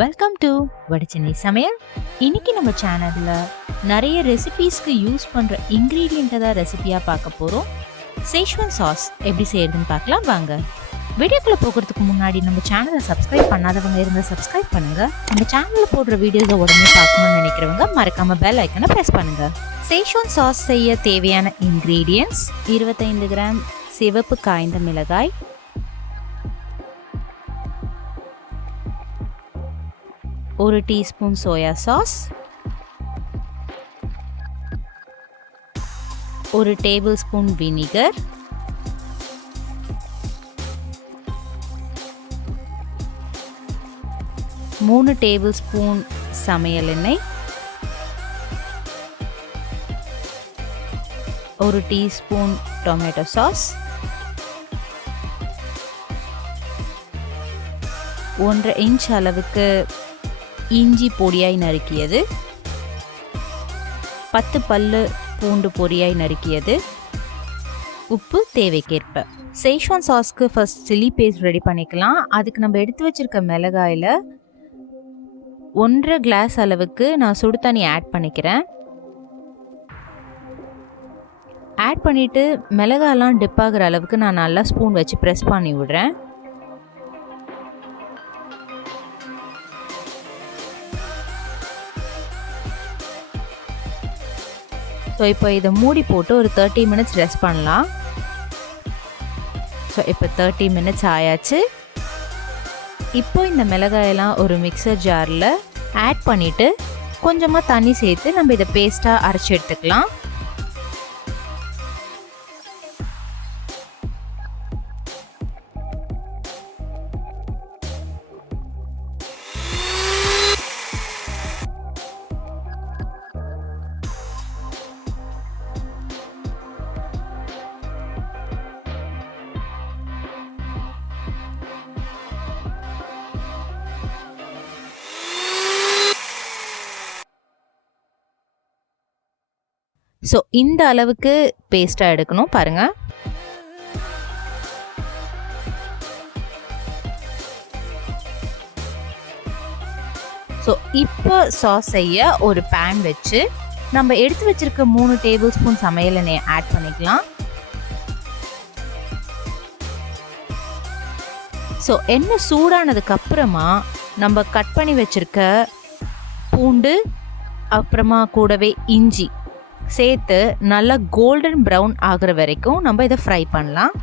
Welcome to Vada Chennai சமையல். இன்னைக்கு நம்ம சேனல்ல நிறைய ரெசிபீஸ்க்கு யூஸ் பண்ற இன்கிரீடியண்ட்டை தான் ரெசிபியா பார்க்க போறோம். சேஷ்வன் சாஸ் எப்படி செய்யறதுன்னு பார்க்கலாம் வாங்க. வீடியோக்குள்ள போகிறதுக்கு முன்னாடி நம்ம சேனலை சப்ஸ்கிரைப் பண்ணாதவங்க இருந்தால் சப்ஸ்கிரைப் பண்ணுங்க. நம்ம சேனல்ல போடுற வீடியோஸை உடனே பார்க்கணும்னு நினைக்கிறவங்க மறக்காம பெல் ஐக்கனை பிரஸ் பண்ணுங்க. சேஷ்வன் சாஸ் செய்ய தேவையான இன்கிரீடியன்ட்ஸ் 25 கிராம் சிவப்பு காய்ந்த மிளகாய், 1 teaspoon soya sauce, 1 table spoon vinegar, 3 table spoon சமையல் எண்ணெய், 1 டீஸ்பூன் டொமேட்டோ சாஸ், 1.5 இன்ச் அளவுக்கு இஞ்சி பொடியாய் நறுக்கியது, 10 பல்லு பூண்டு பொடியாய் நறுக்கியது, உப்பு தேவைக்கேற்ப. சேஷ்வான் சாஸ்க்கு ஃபர்ஸ்ட் சில்லி பேஸ்ட் ரெடி பண்ணிக்கலாம். அதுக்கு நம்ம எடுத்து வச்சிருக்க மிளகாயில் 1.5 கிளாஸ் அளவுக்கு நான் சுடு தண்ணி ஆட் பண்ணிக்கிறேன். ஆட் பண்ணிவிட்டு மிளகாயெல்லாம் டிப் ஆகிற அளவுக்கு நான் நல்லா ஸ்பூன் வச்சு ப்ரெஸ் பண்ணி விடுறேன். ஸோ இப்போ இதை மூடி போட்டு ஒரு 30 மினிட்ஸ் ரெஸ்ட் பண்ணலாம். ஸோ இப்போ 30 மினிட்ஸ் ஆயாச்சு. இப்போ இந்த மிளகாயெல்லாம் ஒரு மிக்சர் ஜாரில் ஆட் பண்ணிவிட்டு கொஞ்சமாக தண்ணி சேர்த்து நம்ம இதை பேஸ்ட்டாக அரைச்சி எடுத்துக்கலாம். ஸோ இந்த அளவுக்கு பேஸ்ட்டாக எடுக்கணும் பாருங்கள். ஸோ இப்போ சாஸ் செய்ய ஒரு பேன் வச்சு நம்ம எடுத்து வச்சிருக்க 3 டேபிள் ஸ்பூன் சமையல் எண்ணெயை ஆட் பண்ணிக்கலாம். ஸோ எண்ணெய் சூடானதுக்கு அப்புறமா நம்ம கட் பண்ணி வச்சிருக்க பூண்டு அப்புறமா கூடவே இஞ்சி சேர்த்து நல்லா கோல்டன் ப்ரௌன் ஆகிற வரைக்கும் நம்ம இதை ஃப்ரை பண்ணலாம்.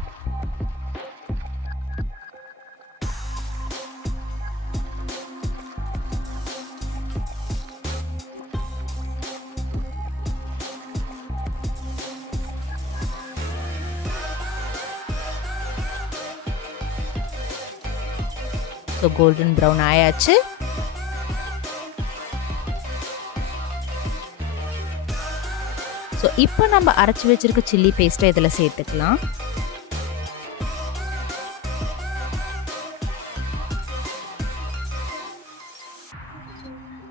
ஸோ கோல்டன் ப்ரௌன் ஆயாச்சு. ஸோ இப்போ நம்ம அரைச்சி வச்சிருக்க சில்லி பேஸ்ட்டை இதில் சேர்த்துக்கலாம்.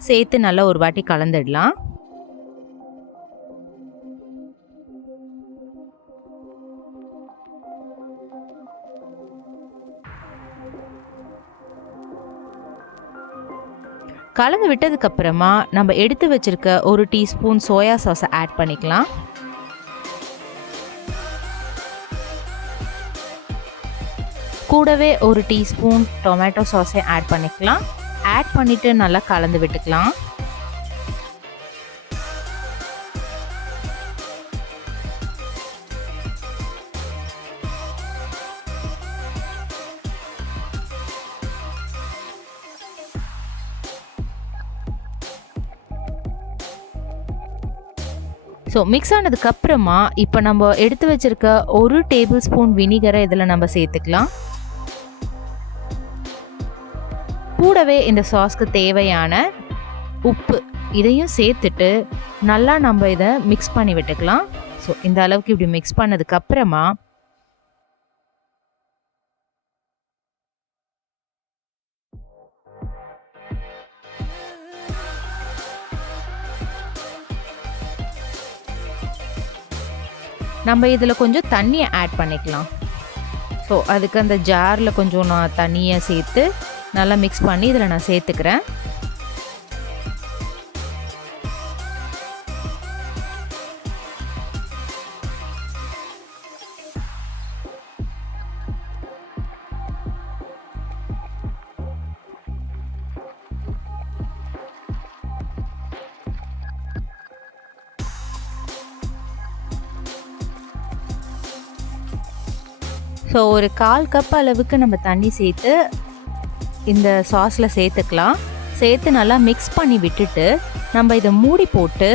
சேர்த்து நல்லா ஒரு வாட்டி கலந்துடலாம். கலந்து விட்டதுக்கு அப்புறமா நம்ம எடுத்து வச்சிருக்க 1 டீஸ்பூன் சோயா சாஸை ஆட் பண்ணிக்கலாம். கூடவே 1 டீஸ்பூன் டொமேட்டோ சாஸை ஆட் பண்ணிக்கலாம். ஆட் பண்ணிட்டு நல்லா கலந்து விட்டுக்கலாம். ஸோ மிக்ஸ் ஆனதுக்கப்புறமா இப்போ நம்ம எடுத்து வச்சிருக்க 1 டேபிள் ஸ்பூன் வினிகரை இதில் நம்ம சேர்த்துக்கலாம். கூடவே இந்த சாஸ்க்கு தேவையான உப்பு இதையும் சேர்த்துட்டு நல்லா நம்ம இதை மிக்ஸ் பண்ணி விட்டுக்கலாம். ஸோ இந்த அளவுக்கு இப்படி மிக்ஸ் பண்ணதுக்கப்புறமா நம்ம இதில் கொஞ்சம் தண்ணியை ஆட் பண்ணிக்கலாம். ஸோ அதுக்கு அந்த ஜாரில் கொஞ்சம் நான் தண்ணியை சேர்த்து நல்லா மிக்ஸ் பண்ணி இதில் நான் சேர்த்துக்கிறேன். ஸோ ஒரு 1/4 கப் அளவுக்கு நம்ம தண்ணி சேர்த்து இந்த சாஸில் சேர்த்துக்கலாம். சேர்த்து நல்லா மிக்ஸ் பண்ணி விட்டுட்டு நம்ம இதை மூடி போட்டு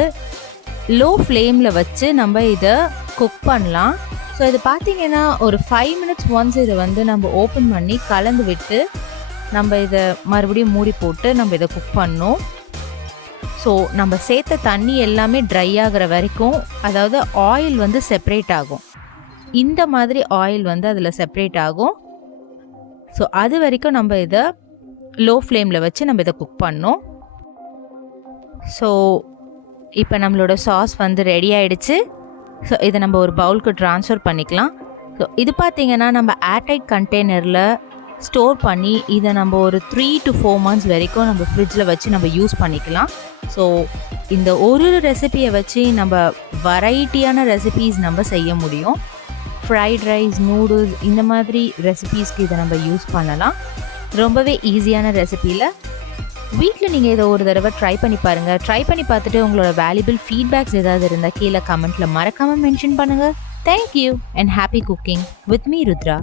லோ ஃப்ளேமில் வச்சு நம்ம இதை குக் பண்ணலாம். ஸோ இது பார்த்திங்கன்னா ஒரு 5 மினிட்ஸ் ஒன்ஸ் இதை வந்து நம்ம ஓப்பன் பண்ணி கலந்து விட்டு நம்ம இதை மறுபடியும் மூடி போட்டு நம்ம இதை குக் பண்ணணும். ஸோ நம்ம சேர்த்த தண்ணி எல்லாமே ட்ரை ஆகிற வரைக்கும், அதாவது ஆயில் வந்து செப்ரேட் ஆகும். இந்த மாதிரி ஆயில் வந்து அதில் செப்ரேட் ஆகும். ஸோ அது வரைக்கும் நம்ம இதை லோ ஃப்ளேமில் வச்சு நம்ம இதை குக் பண்ணோம். ஸோ இப்போ நம்மளோட சாஸ் வந்து ரெடி ஆகிடுச்சு. ஸோ இதை நம்ம ஒரு பவுலுக்கு ட்ரான்ஸ்ஃபர் பண்ணிக்கலாம். ஸோ இது பார்த்திங்கன்னா நம்ம ஏர்டைட் கண்டெய்னரில் ஸ்டோர் பண்ணி இதை நம்ம ஒரு 3 to 4 months வரைக்கும் நம்ம ஃப்ரிட்ஜில் வச்சு நம்ம யூஸ் பண்ணிக்கலாம். ஸோ இந்த ஒரு ரெசிபியை வச்சு நம்ம வெரைட்டியான ரெசிபீஸ் நம்ம செய்ய முடியும். ஃப்ரைட் ரைஸ், நூடுல்ஸ், இந்த மாதிரி ரெசிபீஸ்க்கு இதை நம்ம யூஸ் பண்ணலாம். ரொம்பவே ஈஸியான ரெசிபியில் வீட்டில் நீங்கள் இதை ஒரு தடவை ட்ரை பண்ணி பாருங்கள். ட்ரை பண்ணி பார்த்துட்டு உங்களோட வேல்யூபிள் ஃபீட்பேக்ஸ் ஏதாவது இருந்தால் கீழே கமெண்ட்டில் மறக்காமல் மென்ஷன் பண்ணுங்கள். Thank you and happy cooking with me Rudra.